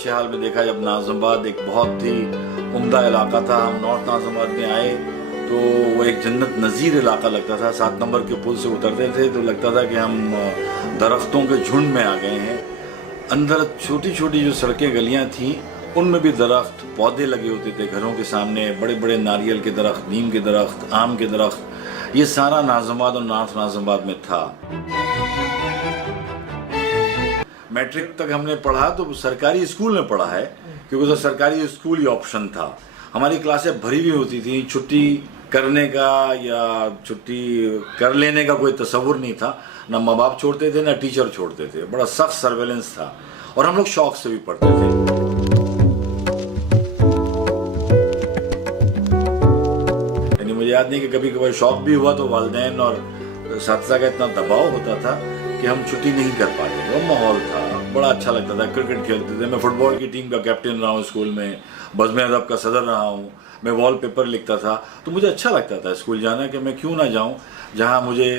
अच्छे हाल में देखा जब नाज़िमाबाद एक बहुत ही उम्दा इलाका था। हम नॉर्थ नाज़िमाबाद में आए तो वो एक जन्नत नज़ीर इलाका लगता था। 7 नंबर के पुल से उतरते थे तो लगता था कि हम दरख्तों के झुंड में आ गए हैं। अंदर छोटी छोटी जो सड़कें गलियां थीं उनमें भी दरख्त पौधे लगे होते थे घरों के सामने, बड़े बड़े नारियल के दरख्त, नीम के दरख्त, आम के दरख्त। ये सारा नाज़िमाबाद और नॉर्थ नाज़िमाबाद में था। मैट्रिक तक हमने पढ़ा तो सरकारी स्कूल में पढ़ा है, क्योंकि तो सरकारी स्कूल ही ऑप्शन था। हमारी क्लासें भरी हुई होती थी, छुट्टी करने का या छुट्टी कर लेने का कोई तसव्वुर नहीं था। ना माँ बाप छोड़ते थे ना टीचर छोड़ते थे, बड़ा सख्त सर्वेलेंस था और हम लोग शौक से भी पढ़ते थे। यानी मुझे याद नहीं कि कभी कभी शौक भी हुआ तो वालिदैन और साथिया का इतना दबाव होता था कि हम छुट्टी नहीं कर पाते। वो माहौल था, बड़ा अच्छा लगता था। क्रिकेट खेलते थे, मैं फुटबॉल की टीम का कैप्टन रहा हूँ स्कूल में, बज़्म अदब का सदर रहा हूँ, मैं वॉल पेपर लिखता था। तो मुझे अच्छा लगता था स्कूल जाना कि मैं क्यों ना जाऊँ जहाँ मुझे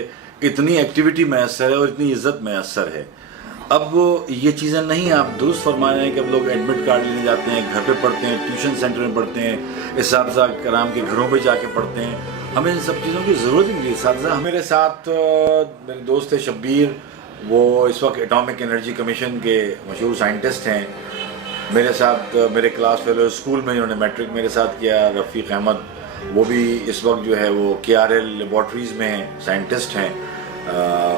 इतनी एक्टिविटी मैसर है और इतनी इज्जत मैसर है। अब ये चीज़ें नहीं, आप दुरुस्त फरमा रहे हैं कि अब लोग एडमिट कार्ड लेने जाते हैं, घर पे पढ़ते हैं, ट्यूशन सेंटर में पढ़ते हैं, इस्तिज़ा कराम के घरों पे जाके पढ़ते हैं। हमें इन सब चीज़ों की ज़रूरत ही नहीं है। मेरे साथ मेरे दोस्त है शब्बीर, वो इस वक्त एटॉमिक एनर्जी कमीशन के मशहूर साइंटिस्ट हैं। मेरे साथ मेरे क्लास फेलो स्कूल में जिन्होंने मैट्रिक मेरे साथ किया, रफ़ीक अहमद, वो भी इस वक्त जो है वो KRL लेबॉर्ट्रीज़ में साइंटिस्ट हैं।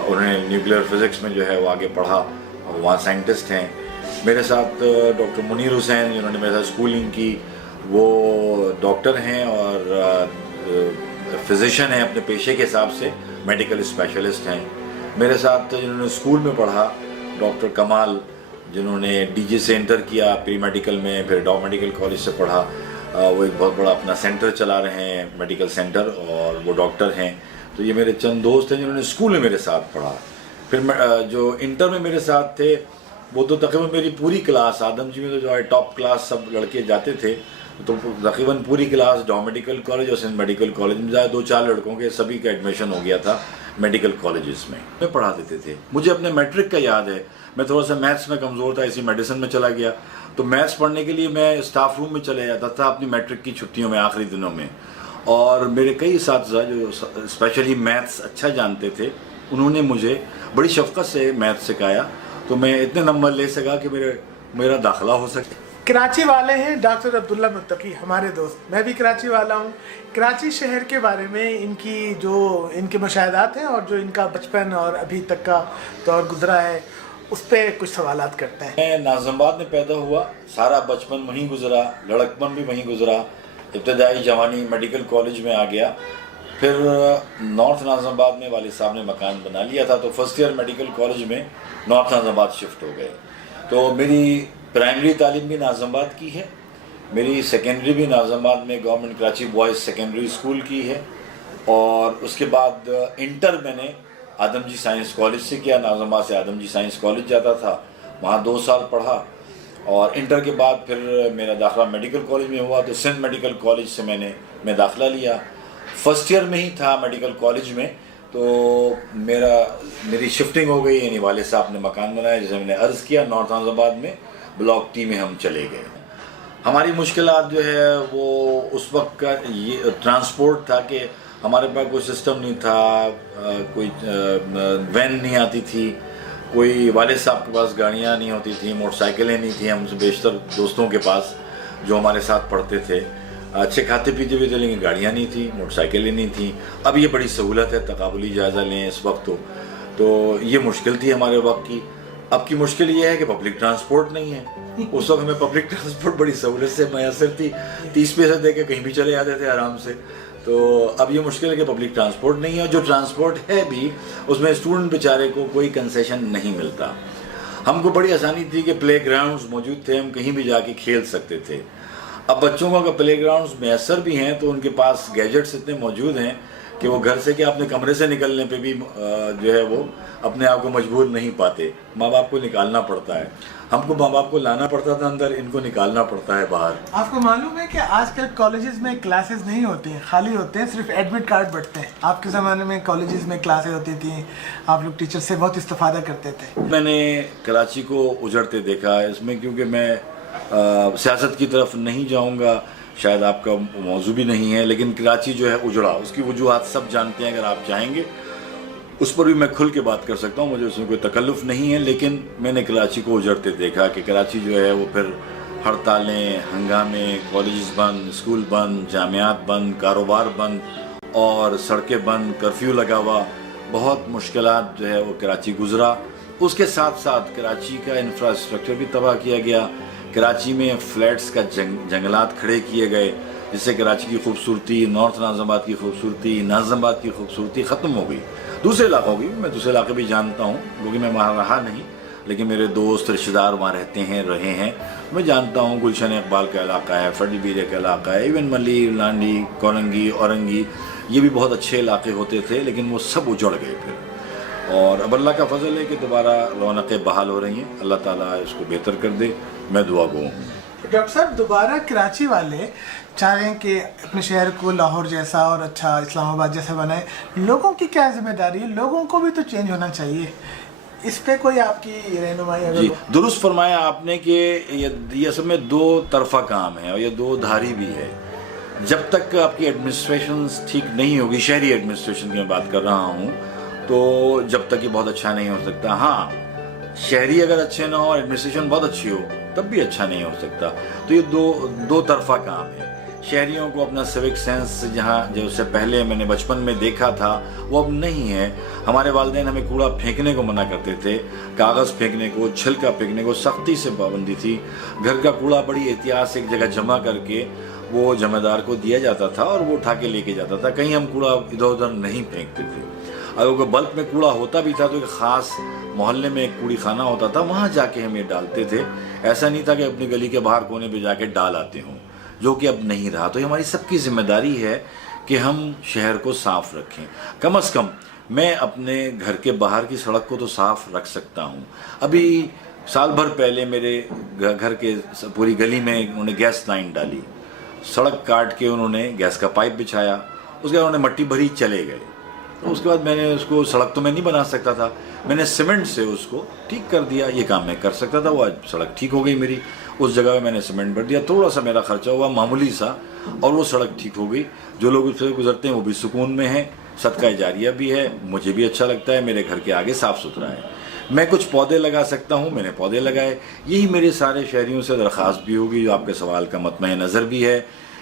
उन्होंने न्यूक्लियर फिज़िक्स में जो है वो आगे पढ़ा, वहाँ साइंटिस्ट हैं। मेरे साथ डॉक्टर मुनीर हुसैन जिन्होंने मेरे साथ स्कूलिंग की, वो डॉक्टर हैं और फिजिशियन हैं अपने पेशे के हिसाब से, मेडिकल स्पेशलिस्ट हैं। मेरे साथ जिन्होंने स्कूल में पढ़ा, डॉक्टर कमाल जिन्होंने DJ से इंटर किया प्री मेडिकल में, फिर डॉ मेडिकल कॉलेज से पढ़ा, वो एक बहुत बड़ा अपना सेंटर चला रहे हैं, मेडिकल सेंटर, और वो डॉक्टर हैं। तो ये मेरे चंद दोस्त हैं जिन्होंने स्कूल में मेरे साथ पढ़ा। फिर जो इंटर में मेरे साथ थे वो तो तकरीबन मेरी पूरी क्लास, आदम जी में तो जो है टॉप क्लास सब लड़के जाते थे, तो तकरीबन पूरी क्लास डॉ मेडिकल कॉलेज और सिंध मेडिकल कॉलेज में जाए 2-4 लड़कों के सभी का एडमिशन हो गया था मेडिकल कॉलेजेस में। मैं पढ़ा देते थे। मुझे अपने मैट्रिक का याद है, मैं थोड़ा सा मैथ्स में कमज़ोर था, इसी मेडिसिन में चला गया, तो मैथ्स पढ़ने के लिए मैं स्टाफ रूम में चले जाता था अपनी मैट्रिक की छुट्टियों में, आखिरी दिनों में। और मेरे कई साथिया जो स्पेशली मैथ्स अच्छा जानते थे, उन्होंने मुझे बड़ी शफ़क़त से मैथ्स सिखाया, तो मैं इतने नंबर ले सका कि मेरा दाखिला हो सके। कराची वाले हैं डॉक्टर अब्दुल्ला मुत्तकी, हमारे दोस्त। मैं भी कराची वाला हूँ। कराची शहर के बारे में इनके मुशाहदात हैं और जो इनका बचपन और अभी तक का दौर गुजरा है, उस पर कुछ सवालात करते हैं। मैं नाज़िमाबाद में पैदा हुआ, सारा बचपन वहीं गुजरा, लड़कपन भी वहीं गुजरा, इब्तदाई जवानी मेडिकल कॉलेज में आ गया। फिर नॉर्थ नाज़िमाबाद में वालिद साहब ने मकान बना लिया था, तो फर्स्ट ईयर मेडिकल कॉलेज में नॉर्थ नाज़िमाबाद शिफ्ट हो गए। तो मेरी प्राइमरी तालीम भी नाज़िमाबाद की है, मेरी सेकेंडरी भी नाज़िमाबाद में government Karachi boys secondary school की है, और उसके बाद इंटर मैंने आदमजी साइंस कॉलेज से किया। नाज़िमाबाद से आदमजी साइंस कॉलेज जाता था, वहाँ 2 साल पढ़ा, और इंटर के बाद फिर मेरा दाखिला मेडिकल कॉलेज में हुआ, तो सिंध मेडिकल कॉलेज से मैं दाखिला लिया। फर्स्ट ईयर में ही था मेडिकल कॉलेज में, तो मेरी शिफ्टिंग हो गई, यानी वालिद साहब ने मकान बनाया, जैसे मैंने अर्ज़ किया, नॉर्थ नाज़िमाबाद में ब्लॉक T में हम चले गए। हमारी मुश्किलात जो है वो उस वक्त का ये ट्रांसपोर्ट था कि हमारे पास कोई सिस्टम नहीं था, कोई वैन नहीं आती थी, कोई वालिद साहब के पास गाड़ियाँ नहीं होती थी, मोटरसाइकिलें नहीं थी हमसे बेशतर दोस्तों के पास जो हमारे साथ पढ़ते थे। अच्छे खाते पीते भी थे लेकिन गाड़ियाँ नहीं थी, मोटरसाइकिलें नहीं थी। अब ये बड़ी सहूलत है, तकाबुली जायज़ा लें इस वक्त तो ये मुश्किल थी हमारे वक्त की। अब की मुश्किल ये है कि पब्लिक ट्रांसपोर्ट नहीं है। उस वक्त हमें पब्लिक ट्रांसपोर्ट बड़ी सहूलत से मैसर थी, 30 पैसे दे के कहीं भी चले जाते थे आराम से। तो अब ये मुश्किल है कि पब्लिक ट्रांसपोर्ट नहीं है, जो ट्रांसपोर्ट है भी उसमें स्टूडेंट बेचारे को कोई कंसेशन नहीं मिलता। हमको बड़ी आसानी थी कि प्ले ग्राउंड्स मौजूद थे, हम कहीं भी जाके खेल सकते थे। अब बच्चों को अगर प्ले ग्राउंड्स मैसर भी हैं तो उनके पास गैजेट्स इतने मौजूद हैं कि वो घर से क्या अपने कमरे से निकलने पे भी जो है वो अपने आप को मजबूर नहीं पाते, माँ बाप को निकालना पड़ता है। हमको माँ बाप को लाना पड़ता था अंदर, इनको निकालना पड़ता है बाहर। आपको मालूम है कि आजकल कॉलेजेस में क्लासेस नहीं होती हैं, खाली होते हैं, सिर्फ एडमिट कार्ड बंटते हैं। आपके ज़माने में कॉलेजेस में क्लासेस होती थी, आप लोग टीचर से बहुत इस्तेफादा करते थे। मैंने कराची को उजड़ते देखा इसमें, क्योंकि मैं سیاست کی طرف نہیں جاؤں گا، شاید آپ کا موضوع بھی نہیں ہے، لیکن کراچی جو ہے اجڑا، اس کی وجوہات سب جانتے ہیں، اگر آپ چاہیں گے اس پر بھی میں کھل کے بات کر سکتا ہوں، مجھے اس میں کوئی تکلف نہیں ہے، لیکن میں نے کراچی کو اجڑتے دیکھا کہ کراچی جو ہے وہ پھر ہڑتالیں، ہنگامے، کالجز بند، اسکول بند، جامعات بند، کاروبار بند اور سڑکیں بند، کرفیو لگا ہوا، بہت مشکلات جو ہے وہ کراچی گزرا۔ اس کے ساتھ ساتھ کراچی کا انفراسٹرکچر بھی تباہ کیا گیا، کراچی میں فلیٹس کا جنگلات کھڑے کیے گئے، جس سے کراچی کی خوبصورتی، نارتھ ناظم آباد کی خوبصورتی، ناظم آباد کی خوبصورتی ختم ہو گئی۔ دوسرے علاقوں کی میں دوسرے علاقے بھی جانتا ہوں، کیونکہ میں وہاں رہا نہیں، لیکن میرے دوست رشتہ دار وہاں رہتے ہیں، رہے ہیں، میں جانتا ہوں۔ گلشن اقبال کا علاقہ ہے، فڈی بیرے کا علاقہ ہے، ایون ملی، لانڈی، کورنگی، اورنگی، یہ بھی بہت اچھے علاقے ہوتے تھے، لیکن وہ سب اجڑ گئے پھر۔ اور اب اللہ کا فضل ہے کہ دوبارہ رونقیں بحال ہو رہی ہیں، اللہ تعالیٰ اس کو بہتر کر دے، میں دعا گو ہوں۔ ڈاکٹر صاحب، دوبارہ کراچی والے چاہ رہے ہیں کہ اپنے شہر کو لاہور جیسا اور اچھا اسلام آباد جیسا بنائے، لوگوں کی کیا ذمہ داری ہے؟ لوگوں کو بھی تو چینج ہونا چاہیے، اس پہ کوئی آپ کی رہنمائی اگر جی درست فرمایا آپ نے کہ یہ اصل میں دو طرفہ کام ہے اور یہ دو دھاری بھی ہے۔ جب تک آپ کی ایڈمنسٹریشن ٹھیک نہیں ہوگی، شہری ایڈمنسٹریشن کی میں بات کر رہا ہوں، تو جب تک یہ بہت اچھا نہیں ہو سکتا۔ ہاں، شہری اگر اچھے نہ ہو اور ایڈمنسٹریشن بہت اچھی ہو تب بھی اچھا نہیں ہو سکتا۔ تو یہ دو طرفہ کام ہے۔ شہریوں کو اپنا سیوک سینس جہاں جو سے پہلے میں نے بچپن میں دیکھا تھا وہ اب نہیں ہے۔ ہمارے والدین ہمیں کوڑا پھینکنے کو منع کرتے تھے، کاغذ پھینکنے کو، چھلکا پھینکنے کو سختی سے پابندی تھی۔ گھر کا کوڑا بڑی احتیاط سے ایک جگہ جمع کر کے وہ جمع دار کو دیا جاتا تھا اور وہ اٹھا کے لے کے جاتا تھا، کہیں ہم کوڑا ادھر ادھر نہیں پھینکتے تھے۔ اگر بلک میں کوڑا ہوتا بھی تھا تو ایک خاص محلے میں ایک کوڑی خانہ ہوتا تھا، وہاں جا کے ہم یہ ڈالتے تھے۔ ایسا نہیں تھا کہ اپنی گلی کے باہر کونے پہ جا کے ڈال آتے ہوں، جو کہ اب نہیں رہا۔ تو یہ ہماری سب کی ذمہ داری ہے کہ ہم شہر کو صاف رکھیں۔ کم از کم میں اپنے گھر کے باہر کی سڑک کو تو صاف رکھ سکتا ہوں۔ ابھی سال بھر پہلے میرے گھر کے پوری گلی میں انہوں نے گیس لائن ڈالی، سڑک کاٹ کے انہوں نے گیس کا پائپ بچھایا، اس کے بعد انہوں نے مٹی بھری چلے گئے۔ تو اس کے بعد میں نے اس کو، سڑک تو میں نہیں بنا سکتا تھا، میں نے سیمنٹ سے اس کو ٹھیک کر دیا۔ یہ کام میں کر سکتا تھا، وہ آج سڑک ٹھیک ہو گئی میری۔ اس جگہ میں نے سیمنٹ بھر دیا، تھوڑا سا میرا خرچہ ہوا، معمولی سا، اور وہ سڑک ٹھیک ہو گئی۔ جو لوگ اس سے گزرتے ہیں وہ بھی سکون میں ہیں، صدقہ جاریہ بھی ہے، مجھے بھی اچھا لگتا ہے، میرے گھر کے آگے صاف ستھرا ہے۔ میں کچھ پودے لگا سکتا ہوں، میں نے پودے لگائے۔ یہی میرے سارے شہریوں سے درخواست بھی ہوگی، جو آپ کے سوال کا مطمع نظر بھی ہے،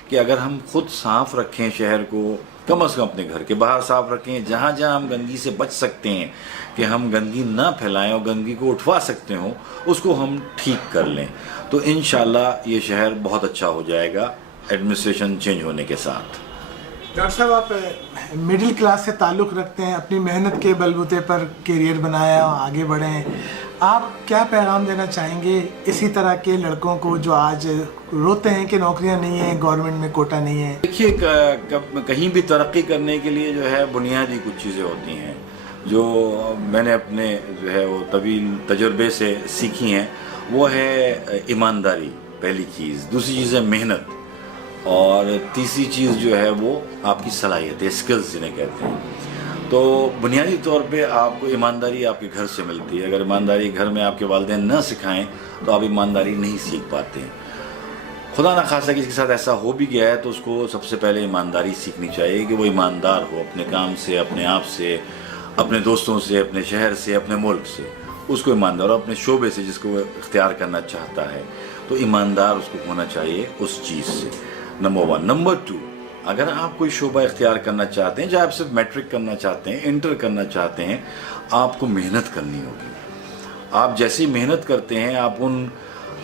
کہ اگر ہم خود صاف رکھیں شہر کو، کم از کم اپنے گھر کے باہر صاف رکھیں، جہاں جہاں ہم گندگی سے بچ سکتے ہیں کہ ہم گندگی نہ پھیلائیں اور گندگی کو اٹھوا سکتے ہوں، اس کو ہم ٹھیک کر لیں، تو انشاءاللہ یہ شہر بہت اچھا ہو جائے گا ایڈمنسٹریشن چینج ہونے کے ساتھ۔ ڈاکٹر صاحب، آپ مڈل کلاس سے تعلق رکھتے ہیں، اپنی محنت کے بلبوتے پر کیریئر بنایا، آگے بڑھے ہیں، آپ کیا پیغام دینا چاہیں گے اسی طرح کے لڑکوں کو جو آج روتے ہیں کہ نوکریاں نہیں ہیں، گورنمنٹ میں کوٹا نہیں ہے؟ دیکھیے، کہیں بھی ترقی کرنے کے لیے جو ہے بنیادی کچھ چیزیں ہوتی ہیں جو میں نے اپنے جو ہے وہ طویل تجربے سے سیکھی ہیں۔ وہ ہے ایمانداری، پہلی چیز، دوسری چیز ہے محنت، اور تیسری چیز جو ہے وہ آپ کی صلاحیت ہے، اسکلز جنہیں کہتے ہیں۔ تو بنیادی طور پہ آپ کو ایمانداری آپ کے گھر سے ملتی ہے۔ اگر ایمانداری گھر میں آپ کے والدین نہ سکھائیں تو آپ ایمانداری نہیں سیکھ پاتے ہیں۔ خدا نہ خواستہ کسی کے ساتھ ایسا ہو بھی گیا ہے تو اس کو سب سے پہلے ایمانداری سیکھنی چاہیے کہ وہ ایماندار ہو، اپنے کام سے، اپنے آپ سے، اپنے دوستوں سے، اپنے شہر سے، اپنے ملک سے، اس کو ایماندار ہو، اپنے شعبے سے جس کو وہ اختیار کرنا چاہتا ہے تو ایماندار اس کو ہونا چاہیے اس چیز سے، نمبر 1۔ نمبر 2، اگر آپ کوئی شعبہ اختیار کرنا چاہتے ہیں، چاہے آپ صرف میٹرک کرنا چاہتے ہیں، انٹر کرنا چاہتے ہیں، آپ کو محنت کرنی ہوگی۔ آپ جیسی محنت کرتے ہیں، آپ ان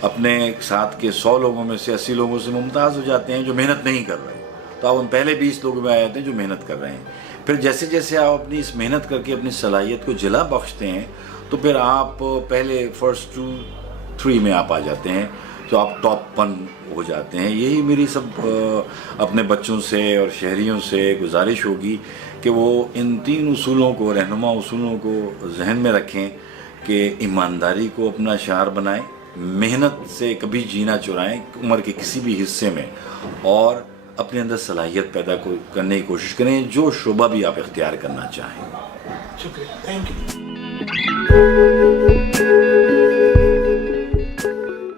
اپنے ساتھ کے 100 لوگوں میں سے 80 لوگوں سے ممتاز ہو جاتے ہیں جو محنت نہیں کر رہے، تو آپ ان پہلے 20 لوگوں میں آ جاتے ہیں جو محنت کر رہے ہیں۔ پھر جیسے جیسے آپ اپنی اس محنت کر کے اپنی صلاحیت کو جلا بخشتے ہیں تو پھر آپ پہلے فرسٹ 2-3 میں آپ آ جاتے ہیں، تو آپ ٹاپ 1 ہو جاتے ہیں۔ یہی میری سب اپنے بچوں سے اور شہریوں سے گزارش ہوگی کہ وہ ان 3 اصولوں کو، رہنما اصولوں کو ذہن میں رکھیں کہ ایمانداری کو اپنا شعار بنائیں، محنت سے کبھی جینا چرائیں عمر کے کسی بھی حصے میں، اور اپنے اندر صلاحیت پیدا کرنے کی کوشش کریں جو شعبہ بھی آپ اختیار کرنا چاہیں۔ شکریہ، تھینک یو۔